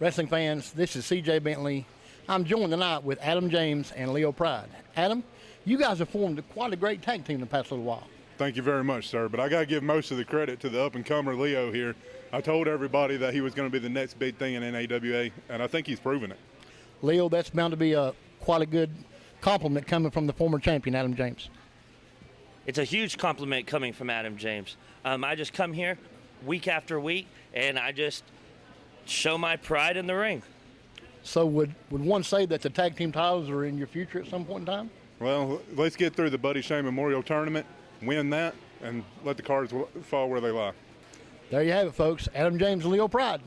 Wrestling fans, this is CJ Bentley. I'm joined tonight with Adam James and Leo Pryde. Adam, you guys have formed quite a great tag team in the past little while. Thank you very much, sir. But I got to give most of the credit to the up-and-comer Leo here. I told everybody that he was going to be the next big thing in NAWA, and I think he's proven it. Leo, that's bound to be quite a good compliment coming from the former champion, Adam James. It's a huge compliment coming from Adam James. I just come here week after week, and I just show my pride in the ring. So would one say that the tag team titles are in your future at some point in time? Well, let's get through the Buddy Shane Memorial Tournament, win that, and let the cards fall where they lie. There you have it, folks. Adam James and Leo Pryde.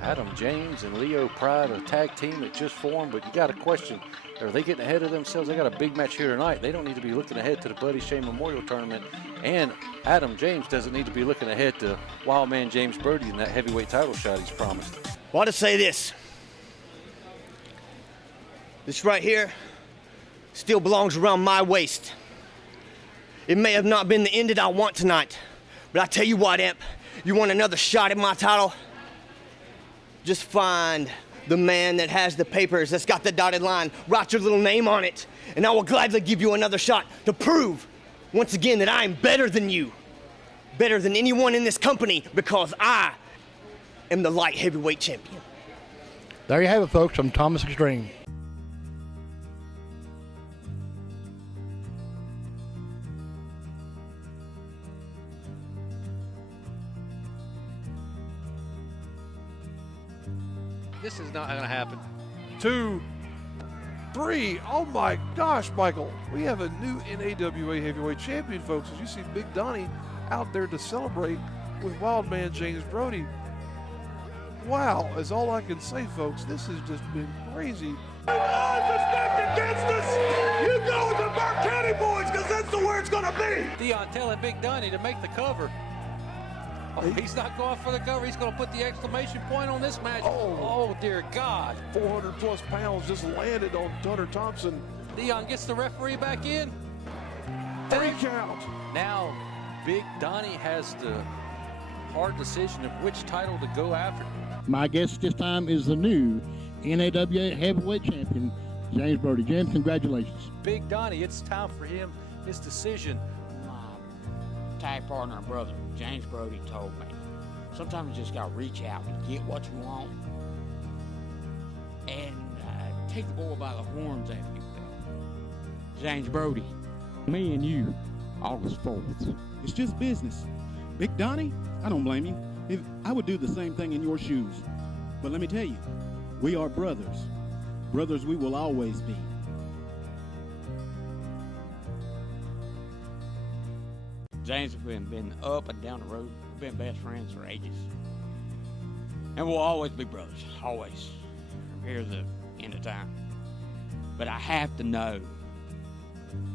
Adam James and Leo Pryde, a tag team that just formed, but you got a question. Are they getting ahead of themselves? They got a big match here tonight. They don't need to be looking ahead to the Buddy Shane Memorial Tournament. And Adam James doesn't need to be looking ahead to Wildman James Brody in that heavyweight title shot he's promised. Well, I'll just say this. This right here still belongs around my waist. It may have not been the end that I want tonight, but I tell you what, Amp, you want another shot at my title? Just find the man that has the papers that's got the dotted line, write your little name on it, and I will gladly give you another shot to prove once again that I am better than you, better than anyone in this company, because I am the light heavyweight champion. There you have it, folks. I'm Thomas Extreme. This is not going to happen. 2, 3. Oh my gosh, Michael. We have a new NAWA Heavyweight Champion, folks. As you see Big Donnie out there to celebrate with Wildman James Brody. Wow, is all I can say, folks. This has just been crazy. Odds are stacked against us. You go with the Burke County boys, because that's the where it's going to be. Dion telling Big Donnie to make the cover. Oh, he's not going for the cover. He's going to put the exclamation point on this match. Oh dear God. 400 plus pounds just landed on Gunnar Thompson. Dion gets the referee back in. 3 count. Now, Big Donnie has the hard decision of which title to go after. My guest this time is the new NAWA Heavyweight Champion, James Brody. James, congratulations. Big Donnie, it's time for him, his decision. Tag partner and brother, James Brody, told me, sometimes you just got to reach out and get what you want and take the bull by the horns after you will. James Brody, me and you, August 4th. It's just business. Big Donnie, I don't blame you. I would do the same thing in your shoes. But let me tell you, we are brothers. Brothers we will always be. James, we've been up and down the road. We've been best friends for ages. And we'll always be brothers, always. From here to the end of time. But I have to know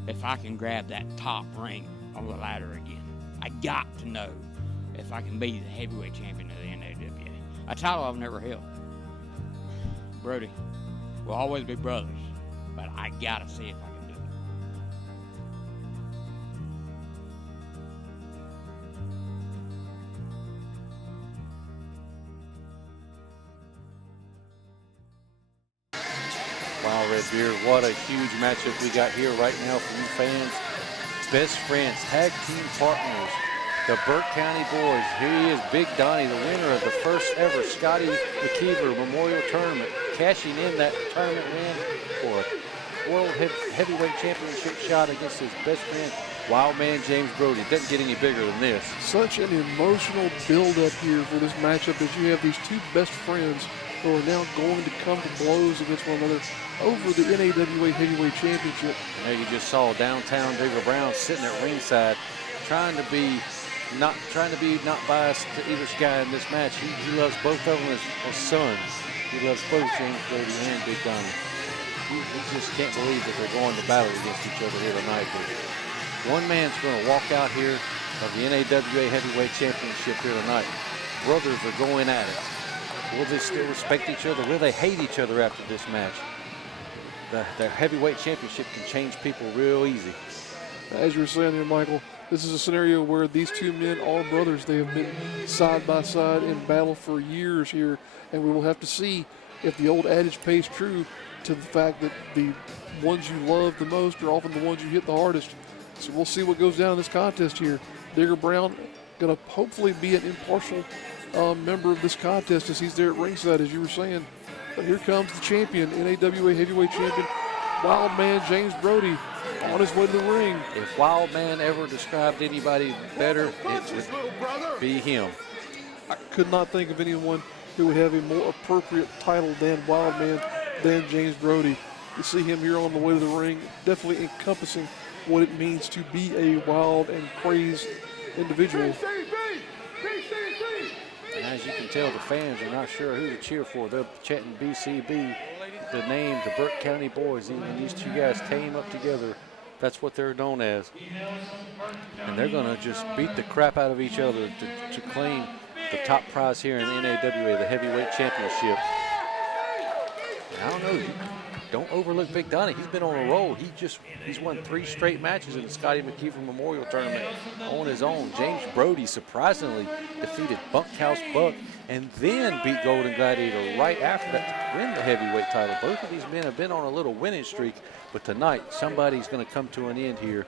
if I can grab that top ring on the ladder again. I got to know if I can be the heavyweight champion of the NAWA. A title I've never held. Brody, we'll always be brothers, but I gotta see if I can do it. Wow, Redbeard, what a huge matchup we got here right now for you fans. Best friends, tag team partners, the Burke County boys. Here he is, Big Donnie, the winner of the first ever Scotty McKeever Memorial Tournament, cashing in that tournament win for a World Heavyweight Championship shot against his best friend, Wildman James Brody. It doesn't get any bigger than this. Such an emotional build-up here for this matchup as you have these two best friends who are now going to come to blows against one another over the NAWA Heavyweight Championship. And there you just saw downtown Digger Brown sitting at ringside, trying to be not biased to either guy in this match. He loves both of them as sons. He loves both James Brody and Big Donnie. He just can't believe that they're going to battle against each other here tonight. But one man's going to walk out here of the NAWA Heavyweight Championship here tonight. Brothers are going at it. Will they still respect each other? Will they hate each other after this match? The heavyweight championship can change people real easy. As you were saying there, Michael, this is a scenario where these two men are brothers. They have been side by side in battle for years here, and we will have to see if the old adage pays true to the fact that the ones you love the most are often the ones you hit the hardest. So we'll see what goes down in this contest here. Digger Brown going to hopefully be an impartial member of this contest as he's there at ringside, as you were saying. But here comes the champion, NAWA Heavyweight Champion, Wildman James Brody, on his way to the ring. If Wildman ever described anybody better, it would be him. I could not think of anyone who would have a more appropriate title than Wildman than James Brody. You see him here on the way to the ring, definitely encompassing what it means to be a wild and crazed individual. And as you can tell, the fans are not sure who to cheer for. They're chanting BCB, the name, the Burke County Boys. Even these two guys came up together. That's what they're known as. And they're going to just beat the crap out of each other to claim the top prize here in the NAWA, the Heavyweight Championship. And I don't know. Don't overlook Big Donnie. He's been on a roll. He's won 3 straight matches in the Scotty McKeever Memorial Tournament on his own. James Brody surprisingly defeated Bunkhouse Buck and then beat Golden Gladiator right after that to win the heavyweight title. Both of these men have been on a little winning streak, but tonight somebody's going to come to an end here.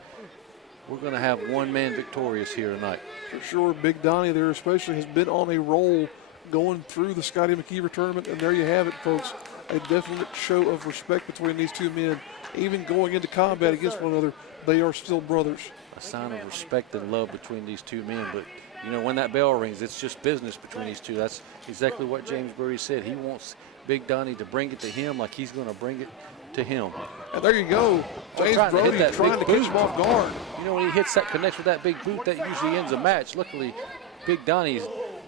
We're going to have one man victorious here tonight. For sure, Big Donnie there especially has been on a roll going through the Scotty McKeever Tournament, and there you have it, folks. A definite show of respect between these two men. Even going into combat against one another, they are still brothers. A sign of respect and love between these two men. But, you know, when that bell rings, it's just business between these two. That's exactly what James Brody said. He wants Big Donnie to bring it to him like he's going to bring it to him. And there you go. James Brody trying to catch him off guard. You know, when he hits that, connects with that big boot, that usually ends a match. Luckily, Big Donnie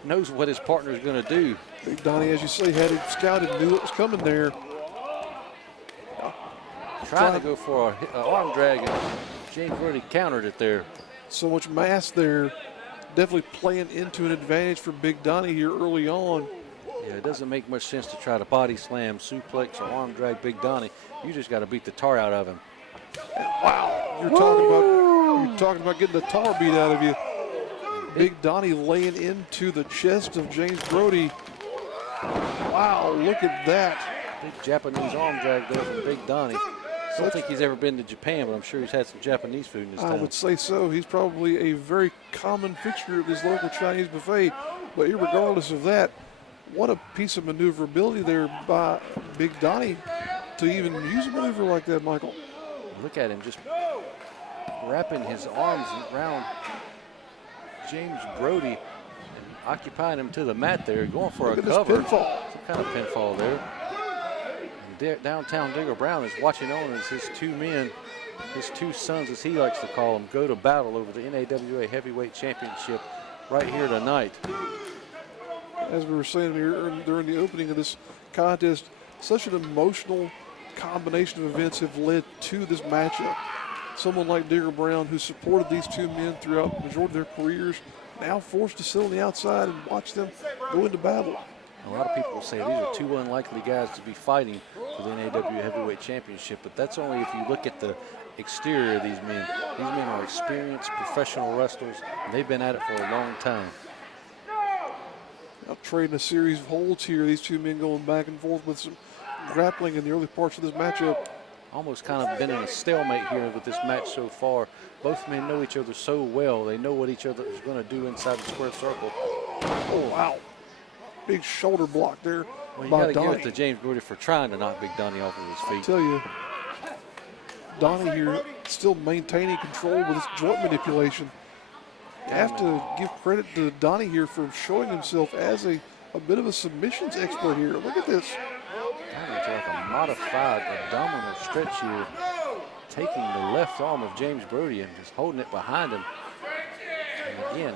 knows what his partner is going to do. Big Donnie, as you say, had it scouted, knew what was coming there. Trying to go for an arm drag, and James Brody countered it there. So much mass there. Definitely playing into an advantage for Big Donnie here early on. Yeah, it doesn't make much sense to try to body slam, suplex, or arm drag Big Donnie. You just got to beat the tar out of him. And wow, you're talking about getting the tar beat out of you. Big Donnie laying into the chest of James Brody. Wow, look at that. Big Japanese arm drag there from Big Donnie. I don't think he's ever been to Japan, but I'm sure he's had some Japanese food in his time. I would say so. He's probably a very common fixture of this local Chinese buffet. But regardless of that, what a piece of maneuverability there by Big Donnie to even use a maneuver like that, Michael. Look at him just wrapping his arms around James Brody and occupying him to the mat there, going for a cover. Some kind of pinfall there. And downtown Digger Brown is watching on as his two men, his two sons as he likes to call them, go to battle over the NAWA Heavyweight Championship right here tonight. As we were saying here during the opening of this contest, such an emotional combination of events have led to this matchup. Someone like Digger Brown, who supported these two men throughout the majority of their careers, now forced to sit on the outside and watch them go into battle. A lot of people say these are two unlikely guys to be fighting for the NAWA Heavyweight Championship, but that's only if you look at the exterior of these men. These men are experienced professional wrestlers, and they've been at it for a long time. Now trading a series of holds here, these two men going back and forth with some grappling in the early parts of this matchup. Almost kind of been in a stalemate here with this match so far. Both men know each other so well. They know what each other is going to do inside the square circle. Oh, wow. Big shoulder block there. Well, you got to give it to James Brody for trying to knock Big Donnie off of his feet. I tell you, Donnie here still maintaining control with his joint manipulation. You have to give credit to Donnie here for showing himself as a a bit of a submissions expert here. Look at this. Kind of like a modified abdominal stretch here, taking the left arm of James Brody and just holding it behind him. And again,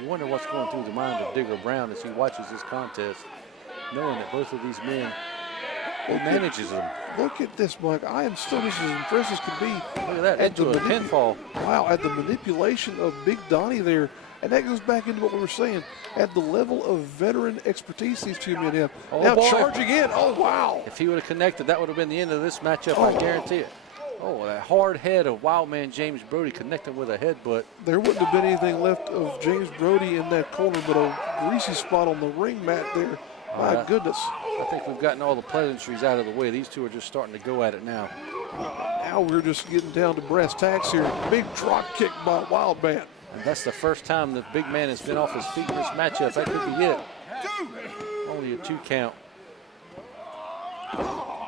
you wonder what's going through the mind of Digger Brown as he watches this contest, knowing that both of these men, he manages them. Look at this, Mike. I am still just as impressed as can be. Look at that, into a pinfall. Wow, at the manipulation of Big Donnie there. And that goes back into what we were saying, at the level of veteran expertise these two men have. Oh, now boy. charging in. Oh, wow. If he would have connected, that would have been the end of this matchup, I guarantee it. Oh, that hard head of Wildman James Brody connecting with a headbutt. There wouldn't have been anything left of James Brody in that corner but a greasy spot on the ring mat there. My goodness. I think we've gotten all the pleasantries out of the way. These two are just starting to go at it now. Now we're just getting down to brass tacks here. Big drop kick by Wildman. And that's the first time the big man has been off his feet in this matchup. That could be it. Only a 2 count.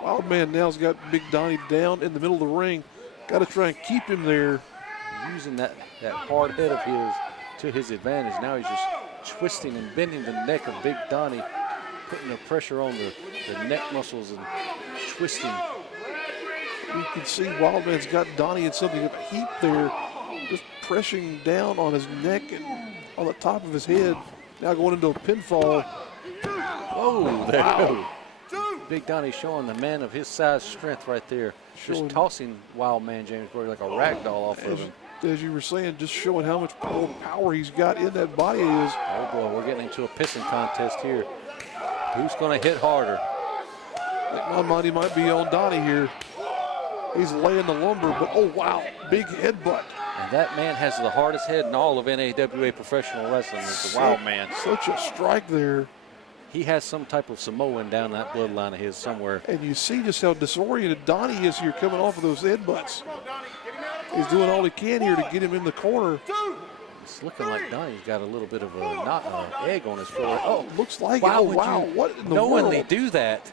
Wildman now's got Big Donnie down in the middle of the ring. Got to try and keep him there. Using that hard head of his to his advantage. Now he's just twisting and bending the neck of Big Donnie, putting the pressure on the neck muscles and twisting. You can see Wildman's got Donnie in something of a heap there, just pressing down on his neck and on the top of his head. Now going into a pinfall. Oh, there you go. Big Donnie showing the man of his size strength right there. Just tossing Wildman James Brody like a rag doll off of him. As you were saying, just showing how much more power he's got in that body is. Oh boy, we're getting into a pissing contest here. Who's going to hit harder? I think my money might be on Donnie here. He's laying the lumber, but oh wow, big headbutt. And that man has the hardest head in all of NAWA professional wrestling, is the Wildman. Such a strike there. He has some type of Samoan down that bloodline of his somewhere. And you see just how disoriented Donnie is here coming off of those headbutts. He's doing all he can here to get him in the corner. It's looking like Donnie's got a little bit of a egg on his forehead. Oh, looks like why it. Oh, would wow. you What in the knowingly world? do that?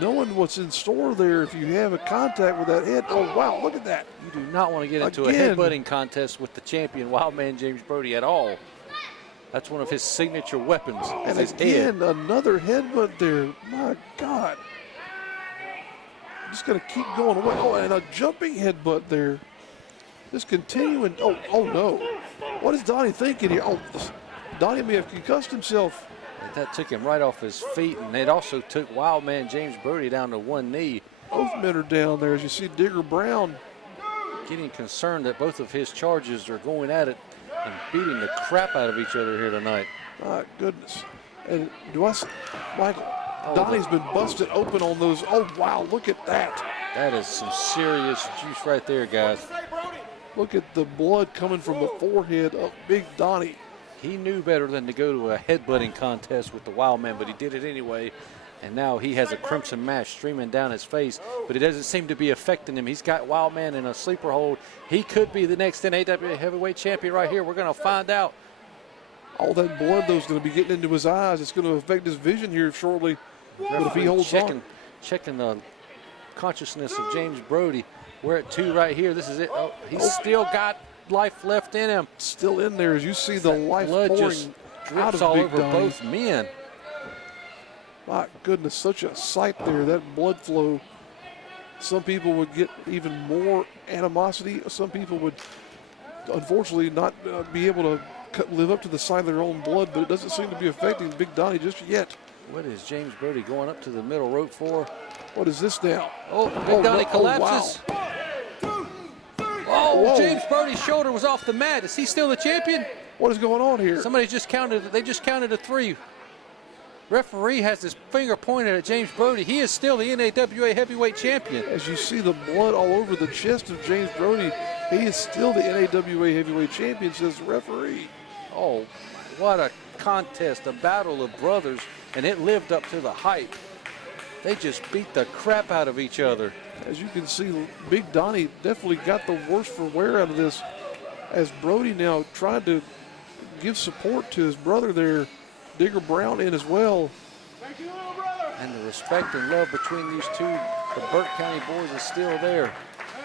Knowing what's in store there if you have a contact with that head. Oh, wow, look at that. You do not want to get into Again. a headbutting contest with the champion, Wildman James Brody, at all. That's one of his signature weapons. And his again, head. another headbutt there. My God. Just going to keep going away. Oh, and a jumping headbutt there. Just continuing. Oh no. What is Donnie thinking here? Oh, Donnie may have concussed himself. That took him right off his feet, and it also took Wildman James Brody down to one knee. Both men are down there, as you see Digger Brown getting concerned that both of his charges are going at it and beating the crap out of each other here tonight. My goodness. And Michael, Donnie's been busted open on those. Oh, wow, look at that. That is some serious juice right there, guys. Look at the blood coming from the forehead of Big Donnie. He knew better than to go to a headbutting contest with the Wildman, but he did it anyway. And now he has a crimson mash streaming down his face, but it doesn't seem to be affecting him. He's got Wildman in a sleeper hold. He could be the next NAWA Heavyweight Champion right here. We're going to find out. All that blood, though, is going to be getting into his eyes. It's going to affect his vision here shortly. But if he holds on. Checking the consciousness of James Brody. We're at 2 right here. This is it. Oh, he's still got life left in him. Still in there as you see the life blood pouring just out drips of all Big over Donnie. both men. My goodness, such a sight there, that blood flow. Some people would get even more animosity. Some people would, unfortunately, not be able to live up to the sight of their own blood, but it doesn't seem to be affecting Big Donnie just yet. What is James Brody going up to the middle rope for? What is this now? Oh, Big Donnie collapses. Oh, James Brody's shoulder was off the mat. Is he still the champion? What is going on here? Somebody just counted. They just counted a 3. Referee has his finger pointed at James Brody. He is still the NAWA Heavyweight Champion. As you see the blood all over the chest of James Brody, he is still the NAWA Heavyweight Champion, says the referee. Oh, what a contest, a battle of brothers, and it lived up to the hype. They just beat the crap out of each other. As you can see, Big Donnie definitely got the worst for wear out of this, as Brody now tried to give support to his brother there, Digger Brown, in as well. And the respect and love between these two, the Burke County boys, is still there.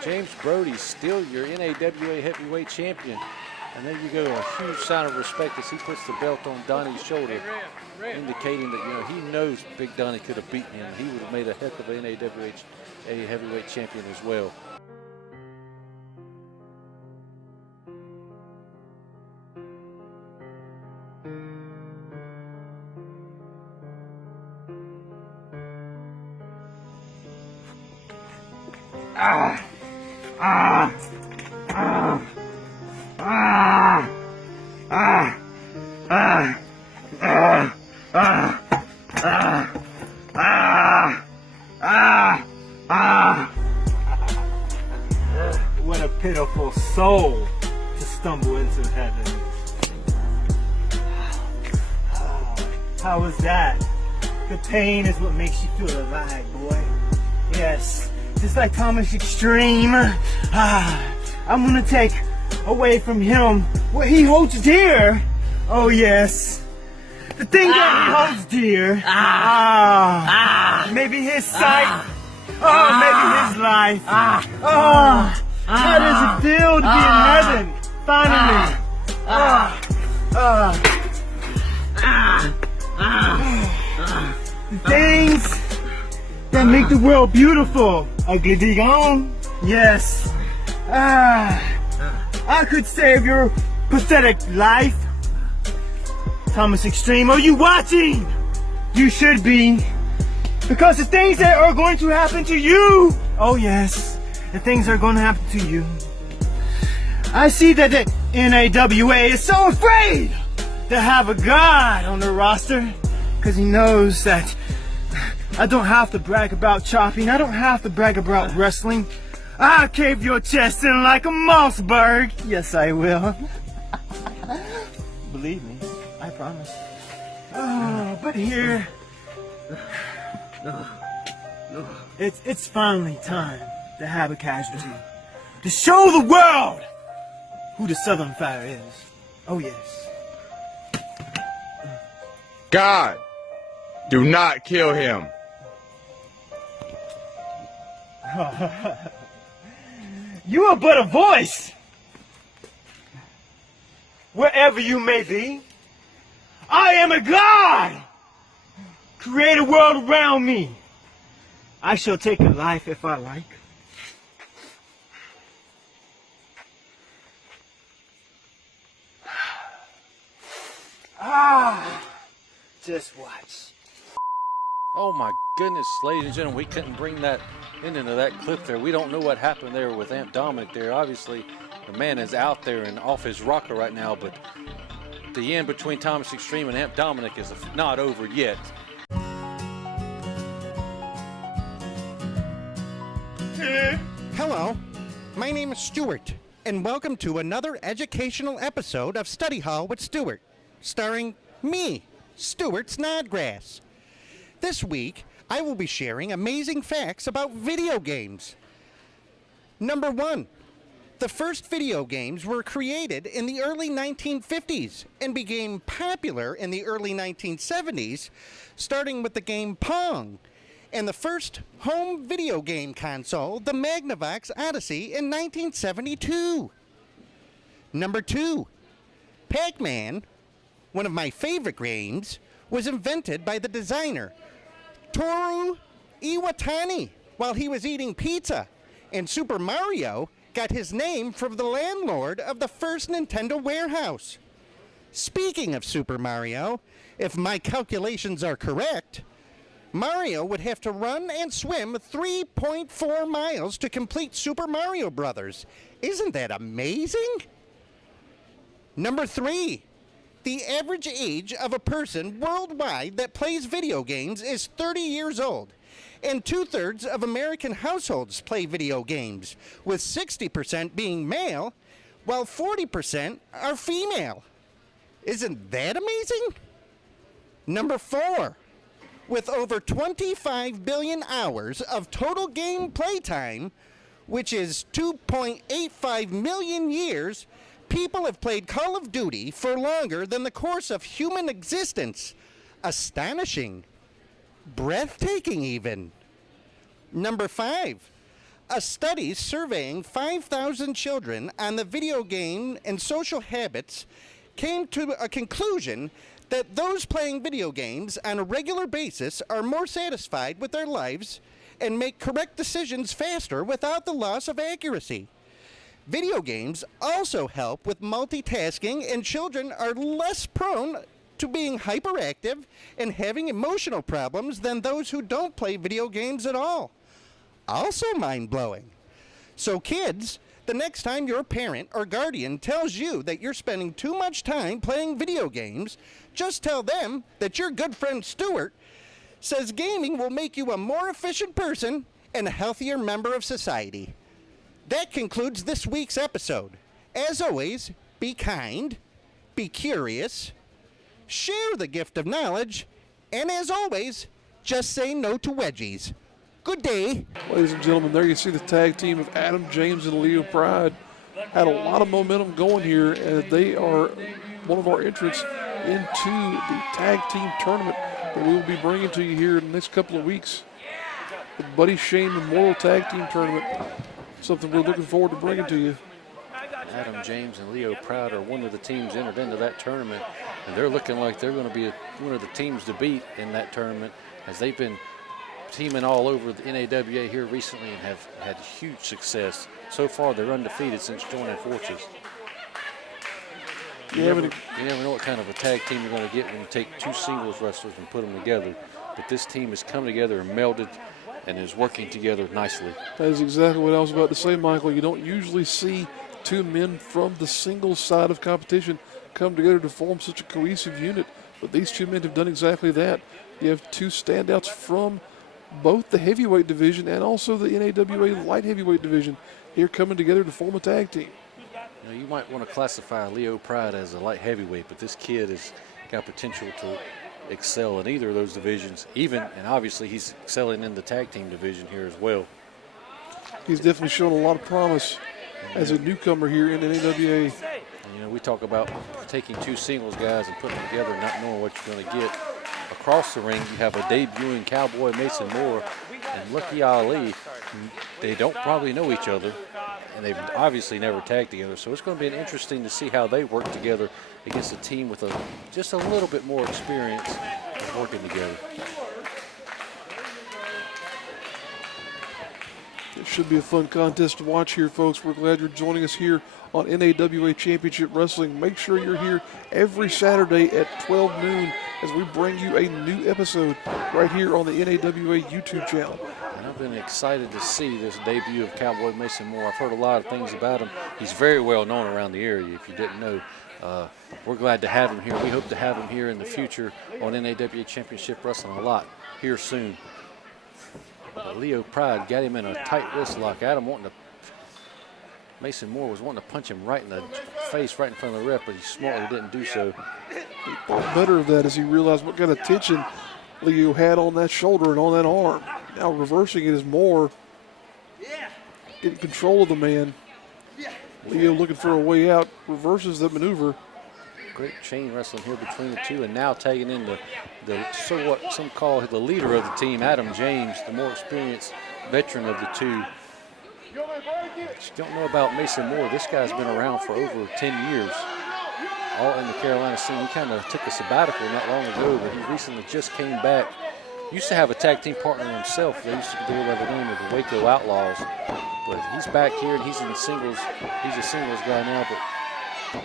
James Brody's still your NAWA Heavyweight Champion. And there you go, a huge sign of respect as he puts the belt on Donnie's shoulder. indicating that, you know, he knows Big Donnie could have beaten him. He would have made a heck of an NAWA heavyweight champion as well. What a pitiful soul to stumble into heaven. How was that? The pain is what makes you feel alive, boy. Yes, just like Thomas Extreme. I'm gonna take away from him what he holds dear. Oh yes, the thing that he holds dear. Maybe his sight. Maybe his life. How does it feel to be in heaven? Finally. The things that make the world beautiful. Ugly be gone. Yes. I could save your pathetic life. Thomas Extreme, are you watching? You should be. Because the things that are going to happen to you. Oh yes. The things that are going to happen to you. I see that the NAWA is so afraid to have a god on the roster. Because he knows that I don't have to brag about chopping. I don't have to brag about wrestling. I'll cave your chest in like a Mossberg. Yes, I will. Believe me, I promise. But here, it's finally time to have a casualty. To show the world who the Southern Fire is. Oh, yes. God, do not kill him. You are but a voice. Wherever you may be, I am a God. Create a world around me. I shall take a life if I like. Just watch. Oh my goodness, ladies and gentlemen, we couldn't bring that into that clip there. We don't know what happened there with Amp Dominick there. Obviously, the man is out there and off his rocker right now, but the end between Thomas Extreme and Amp Dominick is not over yet. Hello, my name is Stuart, and welcome to another educational episode of Study Hall with Stuart, starring me, Stuart Snodgrass. This week, I will be sharing amazing facts about video games. Number 1, the first video games were created in the early 1950s and became popular in the early 1970s, starting with the game Pong, and the first home video game console, the Magnavox Odyssey, in 1972. Number 2, Pac-Man, one of my favorite games, was invented by the designer Toru Iwatani while he was eating pizza, and Super Mario got his name from the landlord of the first Nintendo warehouse. Speaking of Super Mario, if my calculations are correct, Mario would have to run and swim 3.4 miles to complete Super Mario Brothers. Isn't that amazing? Number 3, the average age of a person worldwide that plays video games is 30 years old, and 2/3 of American households play video games, with 60% being male, while 40% are female. Isn't that amazing? Number 4, with over 25 billion hours of total game playtime, which is 2.85 million years, people have played Call of Duty for longer than the course of human existence. Astonishing. Breathtaking, even. Number 5, a study surveying 5,000 children on the video game and social habits came to a conclusion that those playing video games on a regular basis are more satisfied with their lives and make correct decisions faster without the loss of accuracy. Video games also help with multitasking, and children are less prone to being hyperactive and having emotional problems than those who don't play video games at all. Also mind-blowing. So kids, the next time your parent or guardian tells you that you're spending too much time playing video games, just tell them that your good friend Stuart says gaming will make you a more efficient person and a healthier member of society. That concludes this week's episode. As always, be kind, be curious, share the gift of knowledge, and as always, just say no to wedgies. Good day. Ladies and gentlemen, there you see the tag team of Adam James and Leo Pryde. Had a lot of momentum going here, and they are one of our entrants into the tag team tournament that we will be bringing to you here in the next couple of weeks. The Buddy Shane Memorial Tag Team Tournament, something we're looking forward to bringing to you. Adam James and Leo Pryde are one of the teams entered into that tournament, and they're looking like they're going to be one of the teams to beat in that tournament, as they've been teaming all over the NAWA here recently and have had huge success. So far, they're undefeated since joining forces. You never know what kind of a tag team you're going to get when you take two singles wrestlers and put them together. But this team has come together and melded and is working together nicely. That is exactly what I was about to say, Michael. You don't usually see two men from the singles side of competition come together to form such a cohesive unit. But these two men have done exactly that. You have two standouts from both the heavyweight division and also the NAWA light heavyweight division here coming together to form a tag team. You know, you might want to classify Leo Pryde as a light heavyweight, but this kid has got potential to excel in either of those divisions, and obviously he's excelling in the tag team division here as well. He's definitely shown a lot of promise as a newcomer here in the NAWA. And, you know, we talk about taking two singles guys and putting them together and not knowing what you're going to get. Across the ring, you have a debuting Cowboy Mason Moore and Lucky Ali. They don't probably know each other, and they've obviously never tagged together. So it's going to be interesting to see how they work together against a team with just a little bit more experience of working together. It should be a fun contest to watch here, folks. We're glad you're joining us here on NAWA Championship Wrestling. Make sure you're here every Saturday at 12 noon as we bring you a new episode right here on the NAWA YouTube channel. And I've been excited to see this debut of Cowboy Mason Moore. I've heard a lot of things about him. He's very well known around the area, if you didn't know. We're glad to have him here. We hope to have him here in the future on NAWA Championship Wrestling a lot here soon. But Leo Pryde got him in a tight wrist lock. Mason Moore was wanting to punch him right in the face, right in front of the ref, but he smartly didn't do so. He thought better of that as he realized what kind of tension Leo had on that shoulder and on that arm. Now reversing it is Moore getting control of the man. Leo looking for a way out, reverses the maneuver. Great chain wrestling here between the two, and now tagging in what some call the leader of the team, Adam James, the more experienced veteran of the two. But you don't know about Mason Moore. This guy's been around for over 10 years, all in the Carolina scene. He kind of took a sabbatical not long ago, but he recently just came back. Used to have a tag team partner himself. They used to go by the name of the Waco Outlaws. But he's back here, and he's in singles. He's a singles guy now, but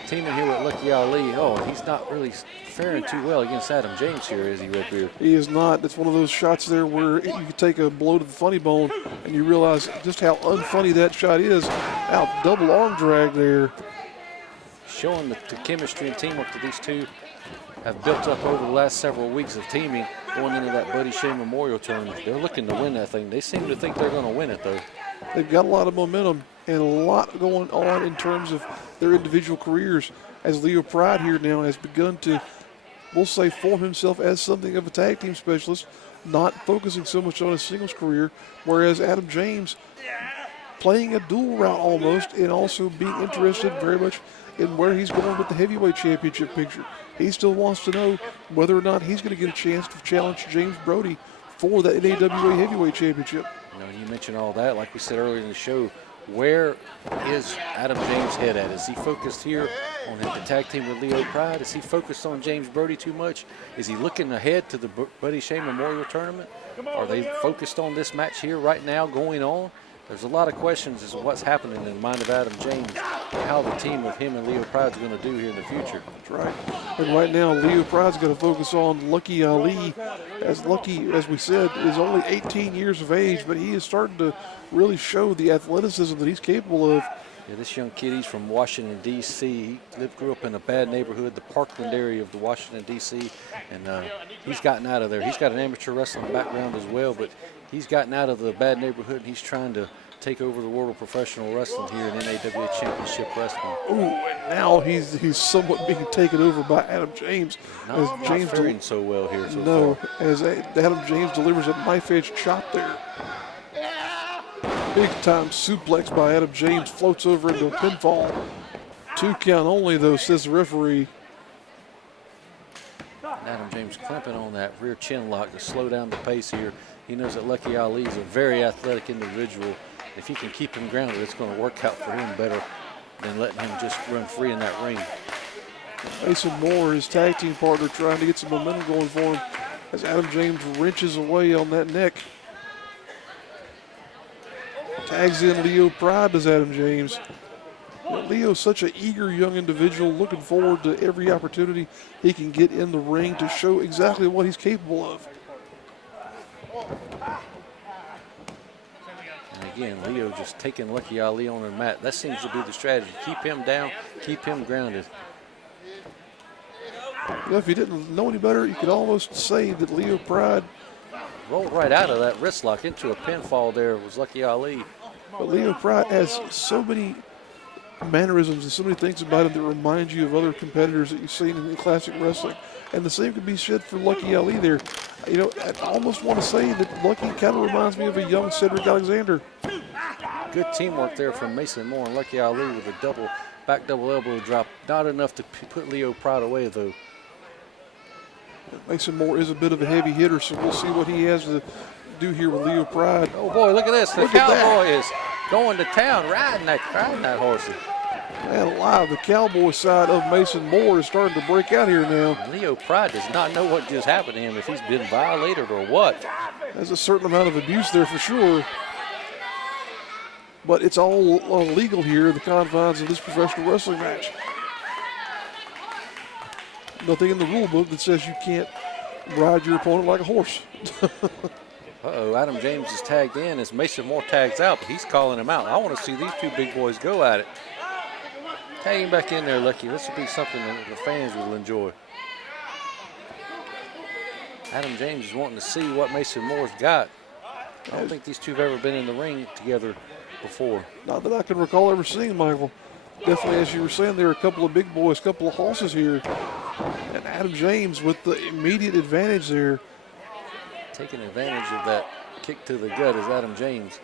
teaming here with Lucky Ali, he's not really faring too well against Adam James here, is he, Red Beard? He is not. It's one of those shots there where you can take a blow to the funny bone and you realize just how unfunny that shot is. Now, double arm drag there. Showing the chemistry and teamwork that these two have built up over the last several weeks of teaming going into that Buddy Shea Memorial Tournament. They're looking to win that thing. They seem to think they're going to win it, though. They've got a lot of momentum and a lot going on in terms of their individual careers, as Leo Pryde here now has begun to, we'll say, form himself as something of a tag team specialist, not focusing so much on his singles career, whereas Adam James playing a dual route almost and also being interested very much in where he's going with the heavyweight championship picture. He still wants to know whether or not he's going to get a chance to challenge James Brody for that NAWA heavyweight championship. You mentioned all that, like we said earlier in the show. Where is Adam James' head at? Is he focused here on him to tag team with Leo Pryde? Is he focused on James Brody too much? Is he looking ahead to the Buddy Shea Memorial Tournament? Are they focused on this match here right now going on? There's a lot of questions as to what's happening in the mind of Adam James and how the team with him and Leo Pryde is going to do here in the future. That's right. And right now, Leo Pryde's going to focus on Lucky Ali. As Lucky, as we said, is only 18 years of age, but he is starting to really show the athleticism that he's capable of. Yeah, this young kid, he's from Washington, D.C. He grew up in a bad neighborhood, the Parkland area of the Washington, D.C., and he's gotten out of there. He's got an amateur wrestling background as well, but he's gotten out of the bad neighborhood, and he's trying to take over the world of professional wrestling here in NAWA Championship Wrestling. Ooh, and now he's somewhat being taken over by Adam James. Not faring so well here so far. As Adam James delivers a knife-edge chop there. Big-time suplex by Adam James, floats over into a pinfall. 2 count only, though, says the referee. Adam James clamping on that rear chin lock to slow down the pace here. He knows that Lucky Ali is a very athletic individual. If he can keep him grounded, it's going to work out for him better than letting him just run free in that ring. Mason Moore, his tag team partner, trying to get some momentum going for him as Adam James wrenches away on that neck. Tags in Leo Pryde, does Adam James. Leo's such an eager young individual, looking forward to every opportunity he can get in the ring to show exactly what he's capable of. And again, Leo just taking Lucky Ali on the mat. That seems to be the strategy. Keep him down, keep him grounded. You know, if you didn't know any better, you could almost say that Leo Pryde rolled right out of that wrist lock into a pinfall there was Lucky Ali. But Leo Pryde has so many mannerisms and so many things about him that remind you of other competitors that you've seen in classic wrestling. And the same could be said for Lucky Ali there. You know, I almost want to say that Lucky kind of reminds me of a young Cedric Alexander. Good teamwork there from Mason Moore and Lucky Ali with a back double elbow drop. Not enough to put Leo Pryde away, though. Mason Moore is a bit of a heavy hitter, so we'll see what he has to do here with Leo Pryde. Oh boy, look at this. The Cowboy is going to town, riding that horse. Man alive, the Cowboy side of Mason Moore is starting to break out here now. Leo Pryde does not know what just happened to him, if he's been violated or what. There's a certain amount of abuse there for sure. But it's all legal here in the confines of this professional wrestling match. Nothing in the rule book that says you can't ride your opponent like a horse. Uh-oh, Adam James is tagged in as Mason Moore tags out, but he's calling him out. I want to see these two big boys go at it. Tag him back in there, Lucky. This will be something that the fans will enjoy. Adam James is wanting to see what Mason Moore's got. I don't think these two have ever been in the ring together before. Not that I can recall ever seeing, Michael. Definitely, as you were saying, there are a couple of big boys, a couple of horses here. And Adam James with the immediate advantage there. Taking advantage of that kick to the gut is Adam James.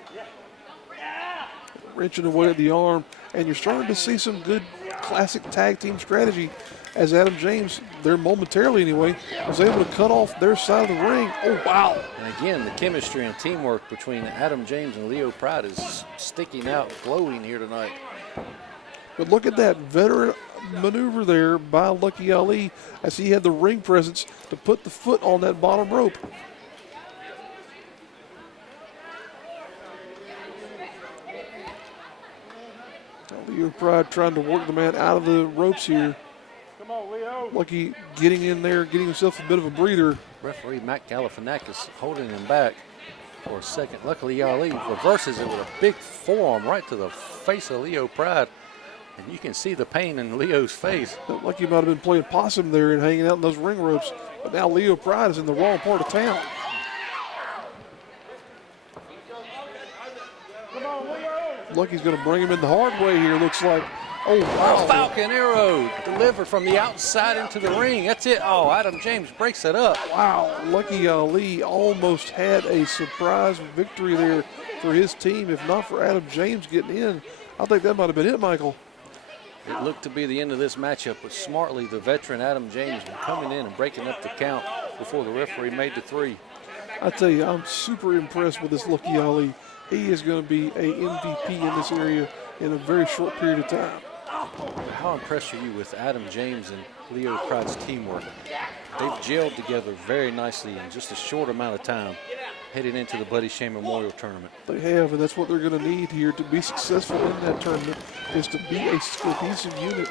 Wrenching away at the arm. And you're starting to see some good classic tag team strategy as Adam James, there momentarily anyway, was able to cut off their side of the ring. Oh, wow. And again, the chemistry and teamwork between Adam James and Leo Pryde is sticking out, glowing here tonight. But look at that veteran maneuver there by Lucky Ali as he had the ring presence to put the foot on that bottom rope. Leo Pryde trying to work the man out of the ropes here. Come on, Leo. Lucky getting in there, getting himself a bit of a breather. Referee Matt Galifianakis holding him back for a second. Luckily, Ali reverses it with a big forearm right to the face of Leo Pryde. And you can see the pain in Leo's face. Lucky might have been playing possum there and hanging out in those ring ropes. But now Leo Pryde is in the wrong part of town. Lucky's going to bring him in the hard way here, looks like. Oh, wow. Falcon arrow delivered from the outside into the ring. That's it. Oh, Adam James breaks it up. Wow, Lucky Ali almost had a surprise victory there for his team. If not for Adam James getting in, I think that might have been it, Michael. It looked to be the end of this matchup, but smartly the veteran Adam James coming in and breaking up the count before the referee made the 3. I tell you, I'm super impressed with this Lucky Ali. He is going to be a MVP in this area in a very short period of time. how impressed are you with Adam James and Leo Pryde's teamwork? They've gelled together very nicely in just a short amount of time heading into the Buddy Shane Memorial Tournament. They have, and that's what they're going to need here to be successful in that tournament, is to be a cohesive unit,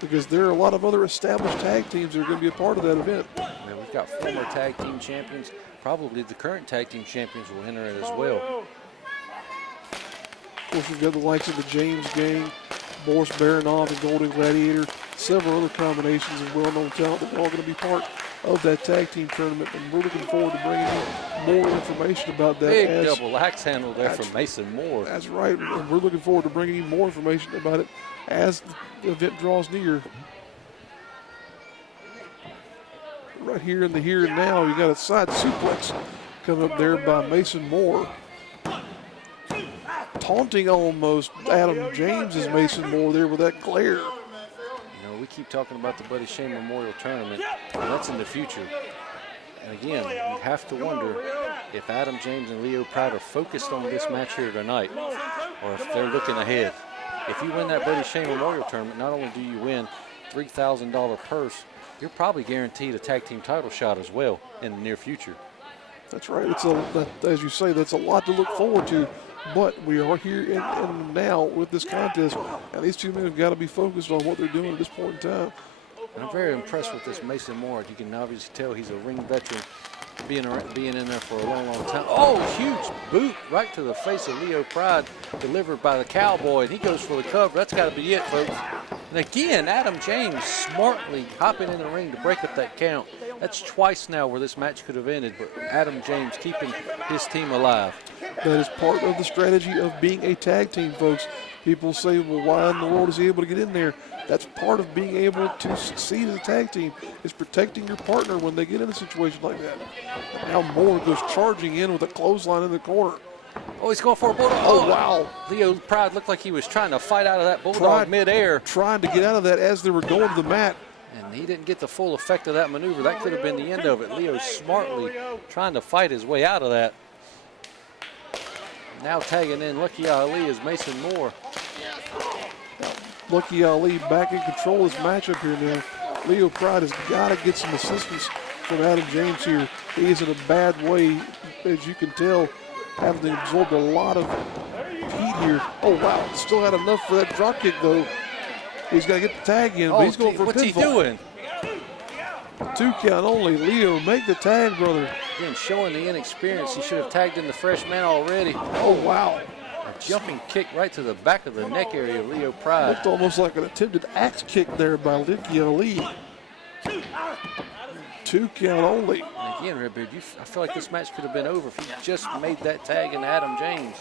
because there are a lot of other established tag teams that are going to be a part of that event. Man, we've got former tag team champions. Probably the current tag team champions will enter it as well. Of course, we've got the likes of the James Gang, Boris Baronoff, the Golden Gladiator, several other combinations of well-known talent that are all going to be part of that tag team tournament, and we're looking forward to bringing you more information about that. Big double axe handle there from Mason Moore. That's right, and we're looking forward to bringing you more information about it as the event draws near. Right here in the here and now, you got a side suplex coming up there by Mason Moore. Taunting almost Adam James as Mason Moore there with that glare. You know, we keep talking about the Buddy Shane Memorial Tournament, and that's in the future. And again, you have to wonder if Adam James and Leo Pryde are focused on this match here tonight, or if they're looking ahead. If you win that Buddy Shane Memorial Tournament, not only do you win $3,000 purse, you're probably guaranteed a tag team title shot as well in the near future. That's right. As you say, that's a lot to look forward to. But we are here in now with this contest, and these two men have got to be focused on what they're doing at this point in time. And I'm very impressed with this Mason Moore. You can obviously tell he's a ring veteran, being in there for a long, long time. Oh, huge boot right to the face of Leo Pryde, delivered by the Cowboy, and he goes for the cover. That's got to be it, folks. And again, Adam James smartly hopping in the ring to break up that count. That's twice now where this match could have ended, but Adam James keeping his team alive. That is part of the strategy of being a tag team, folks. People say, well, why in the world is he able to get in there? That's part of being able to succeed as a tag team, is protecting your partner when they get in a situation like that. Now Moore goes charging in with a clothesline in the corner. Oh, he's going for a bulldog. Oh, wow. Leo Pryde looked like he was trying to fight out of that bulldog midair. Trying to get out of that as they were going to the mat. And he didn't get the full effect of that maneuver. That could have been the end of it. Leo smartly trying to fight his way out of that. Now tagging in Lucky Ali is Mason Moore. Lucky Ali back in control of this matchup here now. Leo Pryde has got to get some assistance from Adam James here. He is in a bad way, as you can tell, having absorbed a lot of heat here. Oh, wow. Still had enough for that drop kick, though. He's got to get the tag in, but he's going for a pinfall. What's he doing? 2 count only. Leo, make the tag, brother. Again, showing the inexperience. He should have tagged in the fresh man already. Oh, wow. A jumping kick right to the back of the neck area of Leo Pryde. Looked almost like an attempted axe kick there by Lucky Ali. 2 count only. And again, Redbeard, I feel like this match could have been over if he just made that tag in Adam James.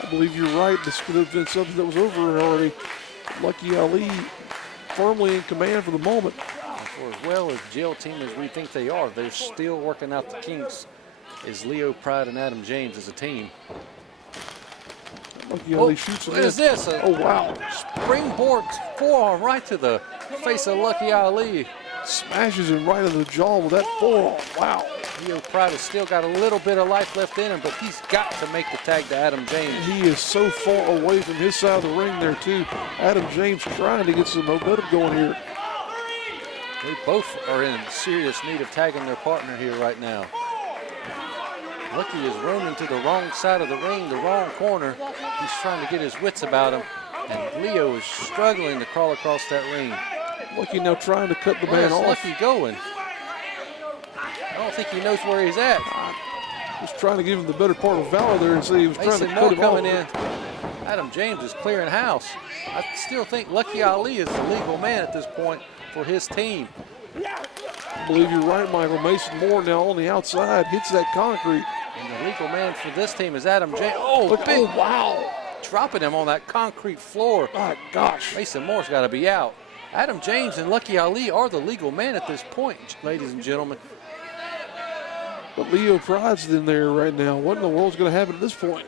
I believe you're right. This could have been something that was over already. Lucky Ali firmly in command for the moment. For as well as jail team as we think they are, they're still working out the kinks as Leo Pryde and Adam James as a team. Lucky Ali shoots it. What is this? Oh, wow. Springboard forearm right to the face of Lucky Ali. Smashes him right in the jaw with that forearm. Wow. Leo Pryde has still got a little bit of life left in him, but he's got to make the tag to Adam James. He is so far away from his side of the ring there, too. Adam James trying to get some momentum going here. They both are in serious need of tagging their partner here right now. Lucky is roaming to the wrong side of the ring, the wrong corner. He's trying to get his wits about him, and Leo is struggling to crawl across that ring. Lucky now trying to cut the man off. Where's Lucky going? I don't think he knows where he's at. He's trying to give him the better part of valor there and see he was trying to cut him coming off. in. Adam James is clearing house. I still think Lucky Ali is the legal man at this point for his team. I believe you're right, Michael. Mason Moore now on the outside hits that concrete. And the legal man for this team is Adam James. Oh, wow. Dropping him on that concrete floor. My gosh. Mason Moore's got to be out. Adam James and Lucky Ali are the legal man at this point, ladies and gentlemen. But Leo Pryde's in there right now. What in the world's going to happen at this point?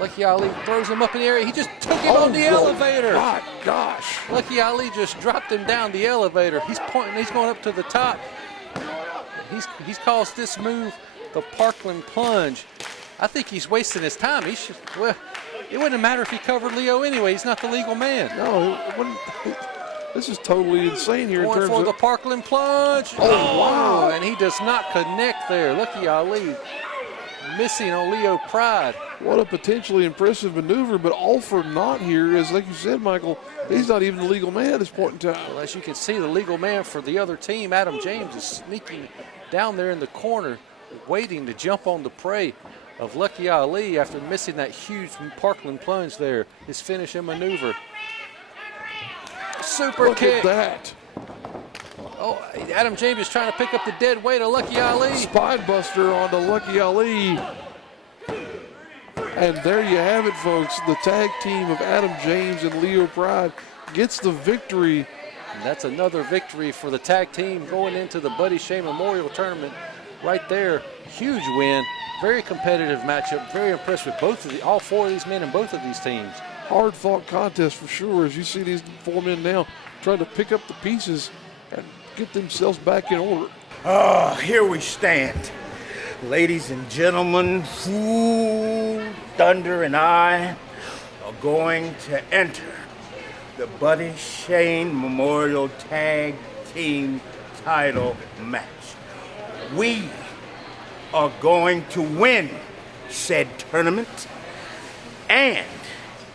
Lucky Ali throws him up in the air. He just took him on the elevator. My gosh. Lucky Ali just dropped him down the elevator. He's pointing. He's going up to the top. He's calls this move the Parkland plunge. I think he's wasting his time. He should. Well, It wouldn't matter if he covered Leo anyway. He's not the legal man. No, it wouldn't. This is totally insane here. Going in terms for of the Parkland plunge. Oh, wow. And he does not connect there. Lucky Ali missing on Leo Pryde. What a potentially impressive maneuver, but all for naught here is, like you said, Michael, he's not even the legal man at this point in time. Well, as you can see, the legal man for the other team, Adam James, is sneaking down there in the corner, waiting to jump on the prey of Lucky Ali after missing that huge Parkland plunge there. His finishing maneuver. Super Look kick. at that. Oh, Adam James is trying to pick up the dead weight of Lucky Ali. Spine buster onto Lucky Ali. And there you have it, folks. The tag team of Adam James and Leo Pryde gets the victory. And that's another victory for the tag team going into the Buddy Shea Memorial Tournament right there. Huge win. Very competitive matchup. Very impressed with all four of these men and both of these teams. Hard fought contest for sure, as you see these four men now trying to pick up the pieces and get themselves back in order. Here we stand. Ladies and gentlemen, Fool, Thunder, and I are going to enter the Buddy Shane Memorial Tag Team Title match. We are going to win said tournament, and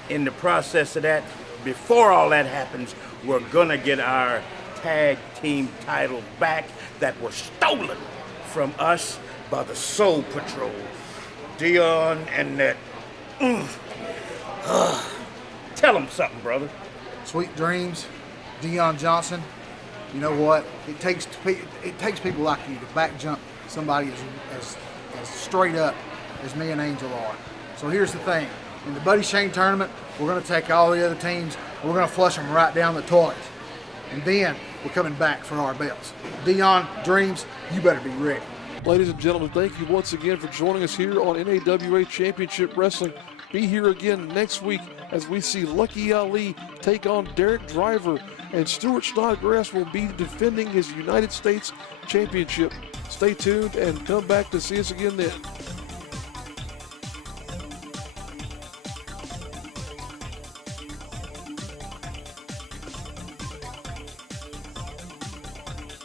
in the process of that, before all that happens, we're gonna get our tag team title back that was stolen from us by the Soul Patrol. Dion and that. Tell them something, brother. Sweet dreams, Dion Johnson. You know what? It takes people like you to back jump somebody as straight up as me and Angel are. So here's the thing. In the Buddy Shane tournament, we're going to take all the other teams, we're going to flush them right down the toilet. And then we're coming back for our belts. Dion, Dreams, you better be ready. Ladies and gentlemen, thank you once again for joining us here on NAWA Championship Wrestling. Be here again next week as we see Lucky Ali take on Derek Driver, and Stuart Snodgrass will be defending his United States Championship. Stay tuned and come back to see us again then.